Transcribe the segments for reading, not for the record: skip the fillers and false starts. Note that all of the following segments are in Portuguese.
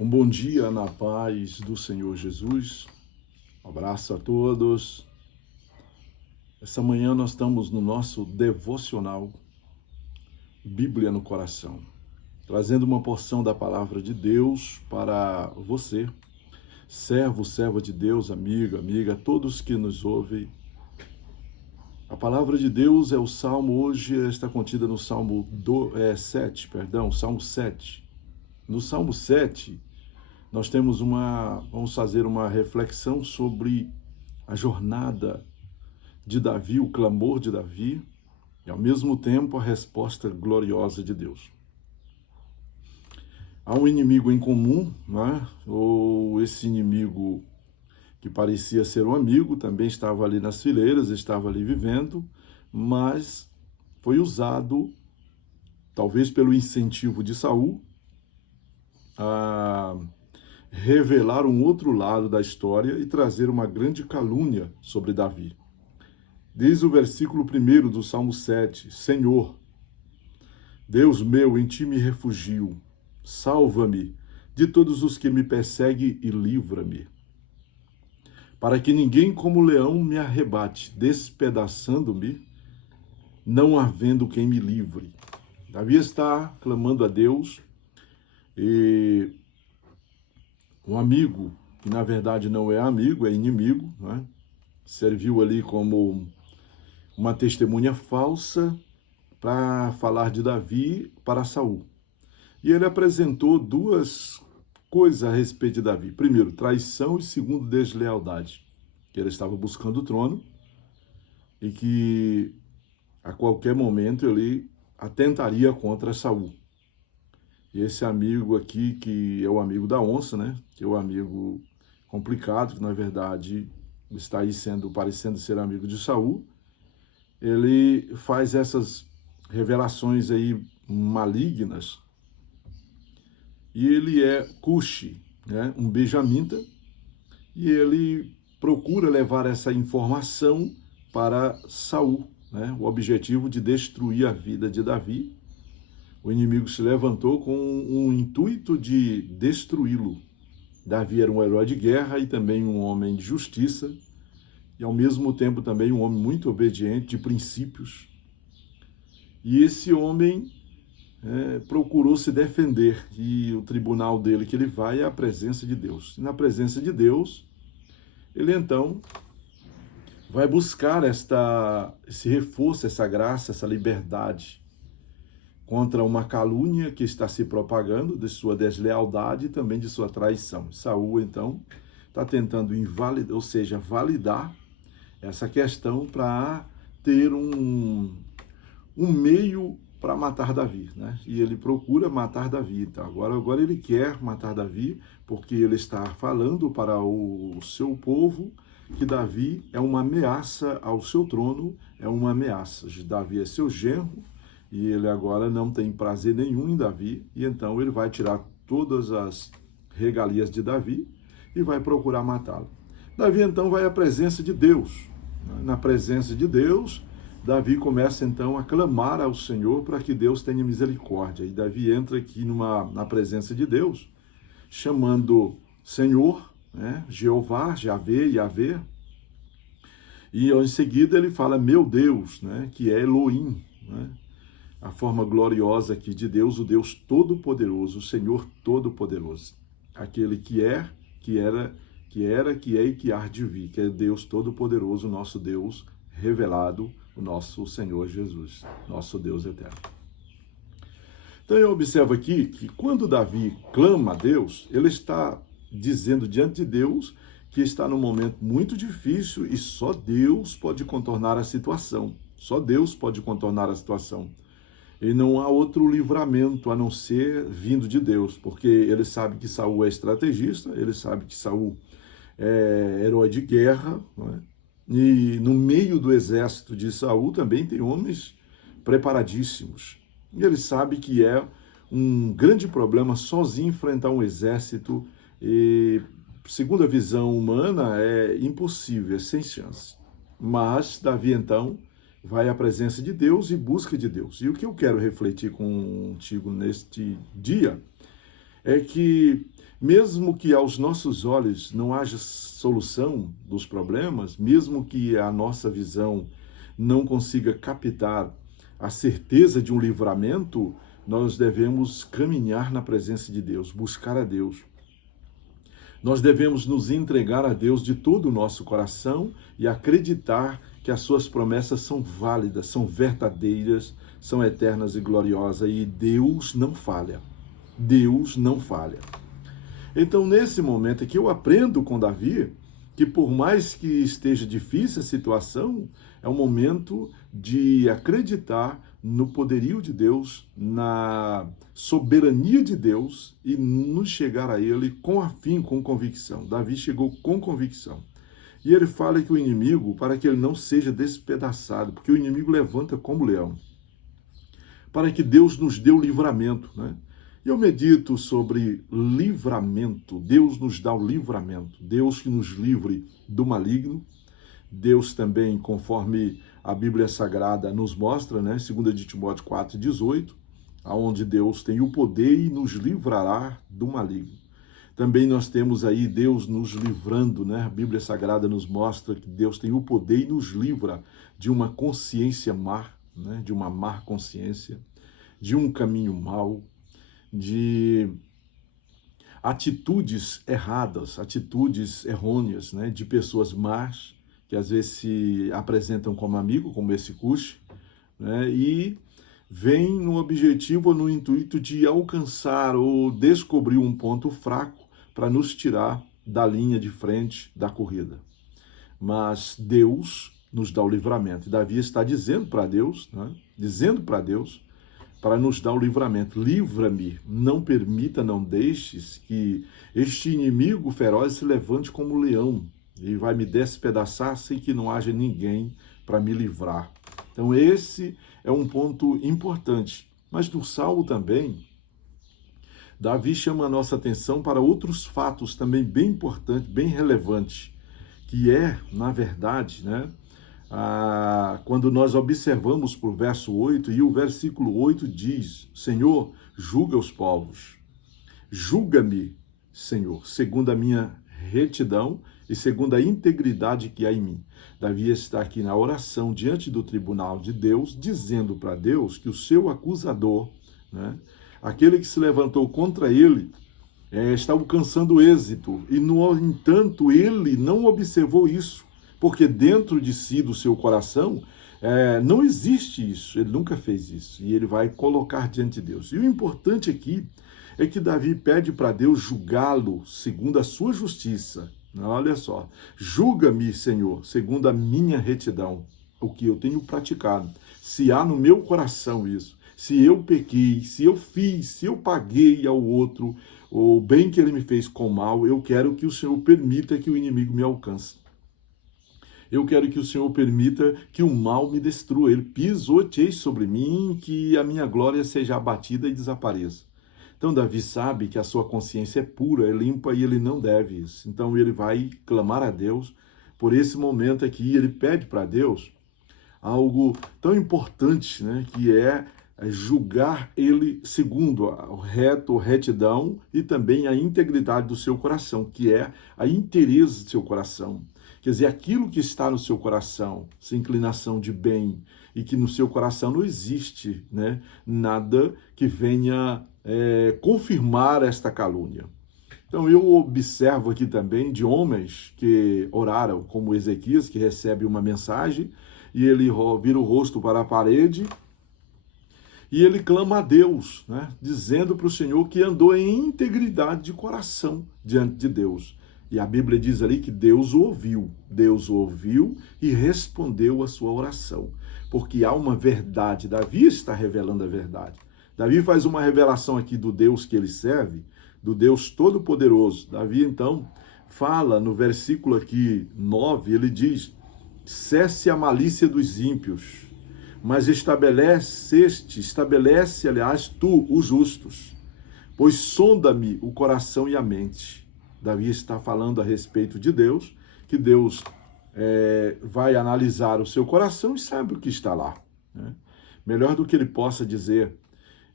Um bom dia na paz do Senhor Jesus. Um abraço a todos. Essa manhã nós estamos no nosso devocional Bíblia no Coração, trazendo uma porção da palavra de Deus para você, servo, serva de Deus, amigo, amiga, todos que nos ouvem. A palavra de Deus é o Salmo, hoje está contida no Salmo 7. Salmo 7. No Salmo 7, nós vamos fazer uma reflexão sobre a jornada de Davi, o clamor de Davi, e ao mesmo tempo a resposta gloriosa de Deus. Há um inimigo em comum, né? Ou esse inimigo que parecia ser um amigo, também estava ali nas fileiras, estava ali vivendo, mas foi usado, talvez pelo incentivo de Saul, a revelar um outro lado da história e trazer uma grande calúnia sobre Davi. Diz o versículo 1 do Salmo 7, Senhor, Deus meu, em ti me refugio, salva-me de todos os que me perseguem e livra-me, para que ninguém como leão me arrebate, despedaçando-me, não havendo quem me livre. Davi está clamando a Deus e um amigo, que na verdade não é amigo, é inimigo, né? Serviu ali como uma testemunha falsa para falar de Davi para Saul. E ele apresentou duas coisas a respeito de Davi. Primeiro, traição e segundo, deslealdade. Que ele estava buscando o trono e que a qualquer momento ele atentaria contra Saul. E esse amigo aqui, que é o amigo da onça, né? Que é o amigo complicado, que na verdade está aí parecendo ser amigo de Saul, ele faz essas revelações aí malignas. E ele é Cushi, né? Um benjamita, e ele procura levar essa informação para Saul, né? O objetivo de destruir a vida de Davi. O inimigo se levantou com um intuito de destruí-lo. Davi era um herói de guerra e também um homem de justiça, e ao mesmo tempo também um homem muito obediente, de princípios. E esse homem procurou se defender, e o tribunal dele que ele vai é a presença de Deus. E na presença de Deus, ele então vai buscar esse reforço, essa graça, essa liberdade, contra uma calúnia que está se propagando de sua deslealdade e também de sua traição. Saul, então, está tentando invalidar, ou seja, validar essa questão para ter um meio para matar Davi, né? E ele procura matar Davi. Então, agora ele quer matar Davi porque ele está falando para o seu povo que Davi é uma ameaça ao seu trono, é uma ameaça. Davi é seu genro, e ele agora não tem prazer nenhum em Davi, e então ele vai tirar todas as regalias de Davi e vai procurar matá-lo. Davi então vai à presença de Deus. Na presença de Deus, Davi começa então a clamar ao Senhor para que Deus tenha misericórdia. E Davi entra aqui na presença de Deus, chamando Senhor, né? Jeová, Javé, Yahvé. E em seguida ele fala meu Deus, né? Que é Elohim, né? A forma gloriosa aqui de Deus, o Deus Todo-Poderoso, o Senhor Todo-Poderoso. Aquele que é, que era, que é e que há de vir, que é Deus Todo-Poderoso, nosso Deus revelado, o nosso Senhor Jesus, nosso Deus eterno. Então eu observo aqui que quando Davi clama a Deus, ele está dizendo diante de Deus que está num momento muito difícil e só Deus pode contornar a situação. Só Deus pode contornar a situação. E não há outro livramento a não ser vindo de Deus, porque ele sabe que Saul é estrategista, ele sabe que Saul é herói de guerra, não é? E no meio do exército de Saul também tem homens preparadíssimos. E ele sabe que é um grande problema sozinho enfrentar um exército, e segundo a visão humana é impossível, é sem chance. Mas Davi então vai à presença de Deus e busca de Deus. E o que eu quero refletir contigo neste dia é que Mesmo que aos nossos olhos não haja solução dos problemas, mesmo que a nossa visão não consiga captar a certeza de um livramento, nós devemos caminhar na presença de Deus, buscar a Deus. Nós devemos nos entregar a Deus de todo o nosso coração e acreditar que as suas promessas são válidas, são verdadeiras, são eternas e gloriosas, e Deus não falha. Deus não falha. Então, nesse momento aqui, eu aprendo com Davi que, por mais que esteja difícil a situação, é um momento de acreditar no poderio de Deus, na soberania de Deus e nos chegar a Ele com afinco, com convicção. Davi chegou com convicção. E ele fala que o inimigo, para que ele não seja despedaçado, porque o inimigo levanta como leão, para que Deus nos dê o livramento, né? Eu medito sobre livramento. Deus nos dá o livramento. Deus que nos livre do maligno. Deus também, conforme a Bíblia Sagrada nos mostra, né? 2 de Timóteo 4,18, aonde Deus tem o poder e nos livrará do maligno. Também nós temos aí Deus nos livrando, né? A Bíblia Sagrada nos mostra que Deus tem o poder e nos livra de uma consciência má, né? De uma má consciência, de um caminho mau, de atitudes erradas, atitudes errôneas, né, de pessoas más, que às vezes se apresentam como amigo, como esse Cush, né, e vem no objetivo ou no intuito de alcançar ou descobrir um ponto fraco para nos tirar da linha de frente da corrida. Mas Deus nos dá o livramento. E Davi está dizendo para Deus, né, dizendo para Deus, para nos dar o livramento. Livra-me, não permita, não deixes que este inimigo feroz se levante como um leão e vai me despedaçar sem que não haja ninguém para me livrar. Então esse é um ponto importante. Mas no Salmo também, Davi chama a nossa atenção para outros fatos também bem importantes, bem relevantes, que é, na verdade, né, quando nós observamos para o verso 8, e o versículo 8 diz: Senhor, julga os povos. Julga-me, Senhor, segundo a minha retidão e segundo a integridade que há em mim. Davi está aqui na oração diante do tribunal de Deus, dizendo para Deus que o seu acusador, né, aquele que se levantou contra ele, está alcançando êxito. E, no entanto, ele não observou isso, porque dentro de si, do seu coração, não existe isso, ele nunca fez isso, e ele vai colocar diante de Deus. E o importante aqui é que Davi pede para Deus julgá-lo segundo a sua justiça. Olha só, julga-me, Senhor, segundo a minha retidão, o que eu tenho praticado. Se há no meu coração isso, se eu pequei, se eu fiz, se eu paguei ao outro o bem que ele me fez com mal, eu quero que o Senhor permita que o inimigo me alcance. Eu quero que o Senhor permita que o mal me destrua. Ele pisoteie sobre mim, que a minha glória seja abatida e desapareça. Então, Davi sabe que a sua consciência é pura, é limpa e ele não deve isso. Então, ele vai clamar a Deus por esse momento aqui. Ele pede para Deus algo tão importante, né, que é julgar ele segundo o reto, a retidão e também a integridade do seu coração, que é a inteireza do seu coração. Quer dizer, aquilo que está no seu coração, essa inclinação de bem, e que no seu coração não existe, né, nada que venha confirmar esta calúnia. Então eu observo aqui também de homens que oraram, como Ezequias, que recebe uma mensagem, e ele vira o rosto para a parede, e ele clama a Deus, né, dizendo para o Senhor que andou em integridade de coração diante de Deus. E a Bíblia diz ali que Deus o ouviu e respondeu a sua oração. Porque há uma verdade, Davi está revelando a verdade. Davi faz uma revelação aqui do Deus que ele serve, do Deus Todo-Poderoso. Davi, então, fala no versículo aqui 9, ele diz: cesse a malícia dos ímpios, mas estabelece, aliás, tu, os justos, pois sonda-me o coração e a mente. Davi está falando a respeito de Deus, que Deus vai analisar o seu coração e sabe o que está lá, né? Melhor do que ele possa dizer.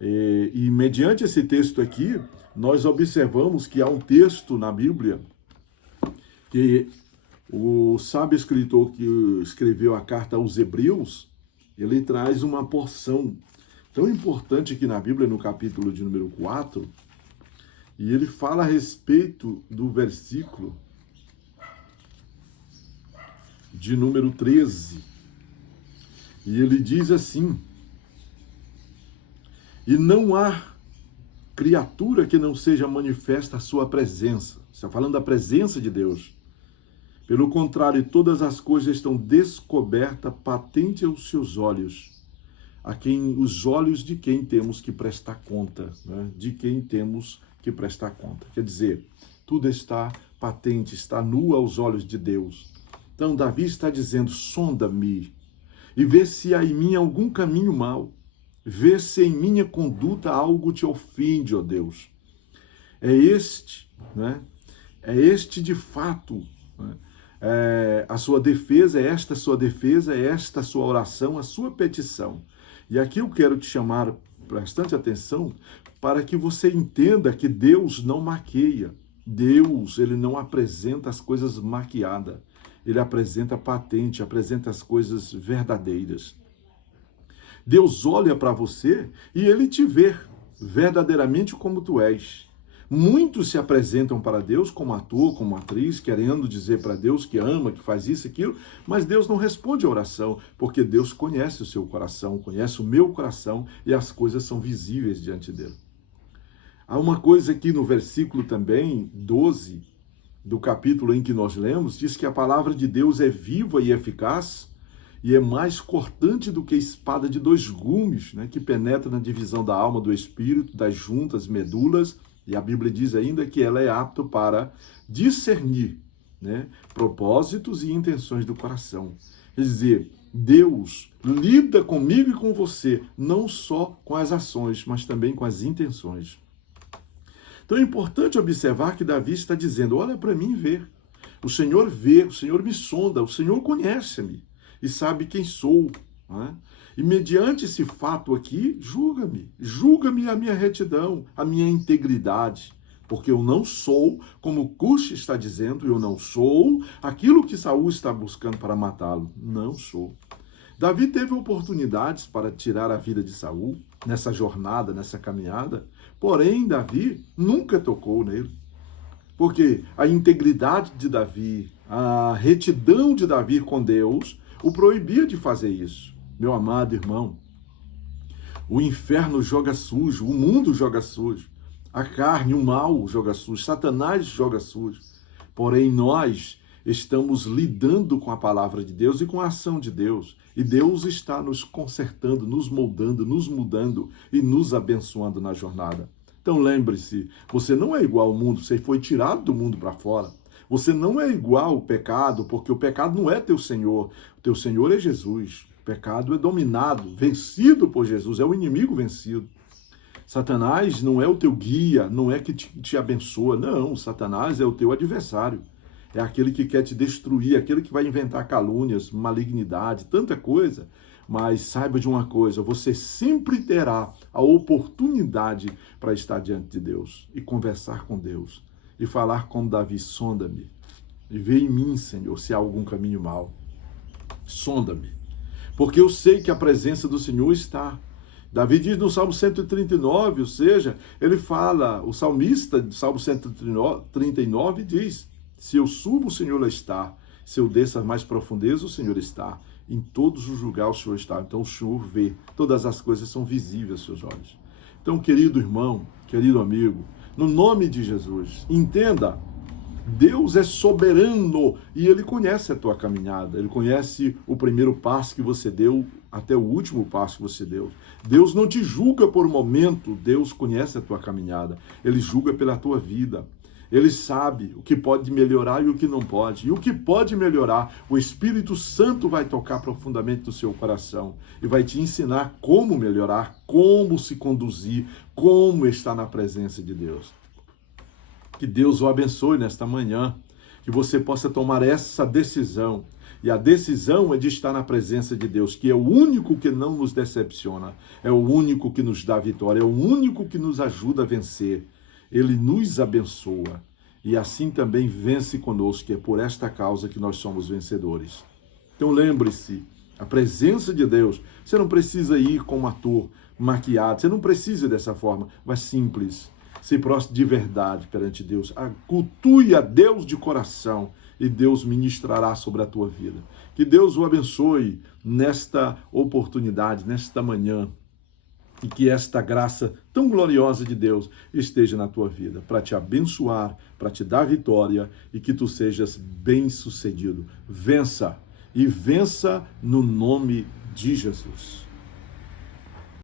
E mediante esse texto aqui, nós observamos que há um texto na Bíblia que o sábio escritor que escreveu a carta aos Hebreus, ele traz uma porção tão importante aqui na Bíblia, no capítulo de número 4, e ele fala a respeito do versículo de número 13. E ele diz assim: e não há criatura que não seja manifesta a sua presença. Está falando da presença de Deus. Pelo contrário, todas as coisas estão descobertas, patente aos seus olhos, os olhos de quem temos que prestar conta, né? De quem temos que prestar conta. Quer dizer, tudo está patente, está nu aos olhos de Deus. Então, Davi está dizendo: sonda-me e vê se há em mim algum caminho mau, vê se em minha conduta algo te ofende, ó Deus. É este, né? É este de fato, né? A sua defesa, é esta sua defesa, é esta sua oração, a sua petição. E aqui eu quero te chamar bastante atenção para que você entenda que Deus não maqueia. Deus, ele não apresenta as coisas maquiadas. Ele apresenta patente, apresenta as coisas verdadeiras. Deus olha para você e ele te vê verdadeiramente como tu és. Muitos se apresentam para Deus como ator, como atriz, querendo dizer para Deus que ama, que faz isso e aquilo, mas Deus não responde a oração, porque Deus conhece o seu coração, conhece o meu coração e as coisas são visíveis diante dele. Há uma coisa aqui no versículo também, 12, do capítulo em que nós lemos, diz que a palavra de Deus é viva e eficaz e é mais cortante do que espada de dois gumes, né, que penetra na divisão da alma, do espírito, das juntas, medulas, e a Bíblia diz ainda que ela é apta para discernir, né, propósitos e intenções do coração. Quer dizer, Deus lida comigo e com você, não só com as ações, mas também com as intenções. Então é importante observar que Davi está dizendo: olha para mim e vê. O Senhor vê, o Senhor me sonda, o Senhor conhece-me e sabe quem sou. Né? E mediante esse fato aqui, julga-me a minha retidão, a minha integridade, porque eu não sou, como Cush está dizendo, eu não sou aquilo que Saul está buscando para matá-lo. Não sou. Davi teve oportunidades para tirar a vida de Saul nessa jornada, nessa caminhada, porém Davi nunca tocou nele. Porque a integridade de Davi, a retidão de Davi com Deus, o proibia de fazer isso. Meu amado irmão, o inferno joga sujo, o mundo joga sujo, a carne, o mal joga sujo, Satanás joga sujo. Porém, nós estamos lidando com a palavra de Deus e com a ação de Deus. E Deus está nos consertando, nos moldando, nos mudando e nos abençoando na jornada. Então lembre-se, você não é igual ao mundo, você foi tirado do mundo para fora. Você não é igual ao pecado, porque o pecado não é teu Senhor. O teu Senhor é Jesus. O pecado é dominado, vencido por Jesus, é o inimigo vencido. Satanás não é o teu guia, não é que te abençoa, não. Satanás é o teu adversário. É aquele que quer te destruir, aquele que vai inventar calúnias, malignidade, tanta coisa. Mas saiba de uma coisa, você sempre terá a oportunidade para estar diante de Deus e conversar com Deus. E falar como Davi: sonda-me e vê em mim, Senhor, se há algum caminho mau. Sonda-me, porque eu sei que a presença do Senhor está. Davi diz no Salmo 139, ou seja, ele fala, o salmista do Salmo 139 diz: se eu subo, o Senhor lá está. Se eu desço às mais profundezas, o Senhor está. Em todos os lugares o Senhor está. Então o Senhor vê. Todas as coisas são visíveis aos seus olhos. Então, querido irmão, querido amigo, no nome de Jesus, entenda, Deus é soberano e Ele conhece a tua caminhada. Ele conhece o primeiro passo que você deu até o último passo que você deu. Deus não te julga por um momento. Deus conhece a tua caminhada. Ele julga pela tua vida. Ele sabe o que pode melhorar e o que não pode. E o que pode melhorar, o Espírito Santo vai tocar profundamente no seu coração e vai te ensinar como melhorar, como se conduzir, como estar na presença de Deus. Que Deus o abençoe nesta manhã, que você possa tomar essa decisão. E a decisão é de estar na presença de Deus, que é o único que não nos decepciona, é o único que nos dá vitória, é o único que nos ajuda a vencer. Ele nos abençoa e assim também vence conosco, que é por esta causa que nós somos vencedores. Então lembre-se, a presença de Deus, você não precisa ir como ator, maquiado, você não precisa dessa forma, mas simples, se prostre de verdade perante Deus, cultue a Deus de coração e Deus ministrará sobre a tua vida. Que Deus o abençoe nesta oportunidade, nesta manhã, e que esta graça tão gloriosa de Deus esteja na tua vida, para te abençoar, para te dar vitória e que tu sejas bem-sucedido. Vença, e vença no nome de Jesus.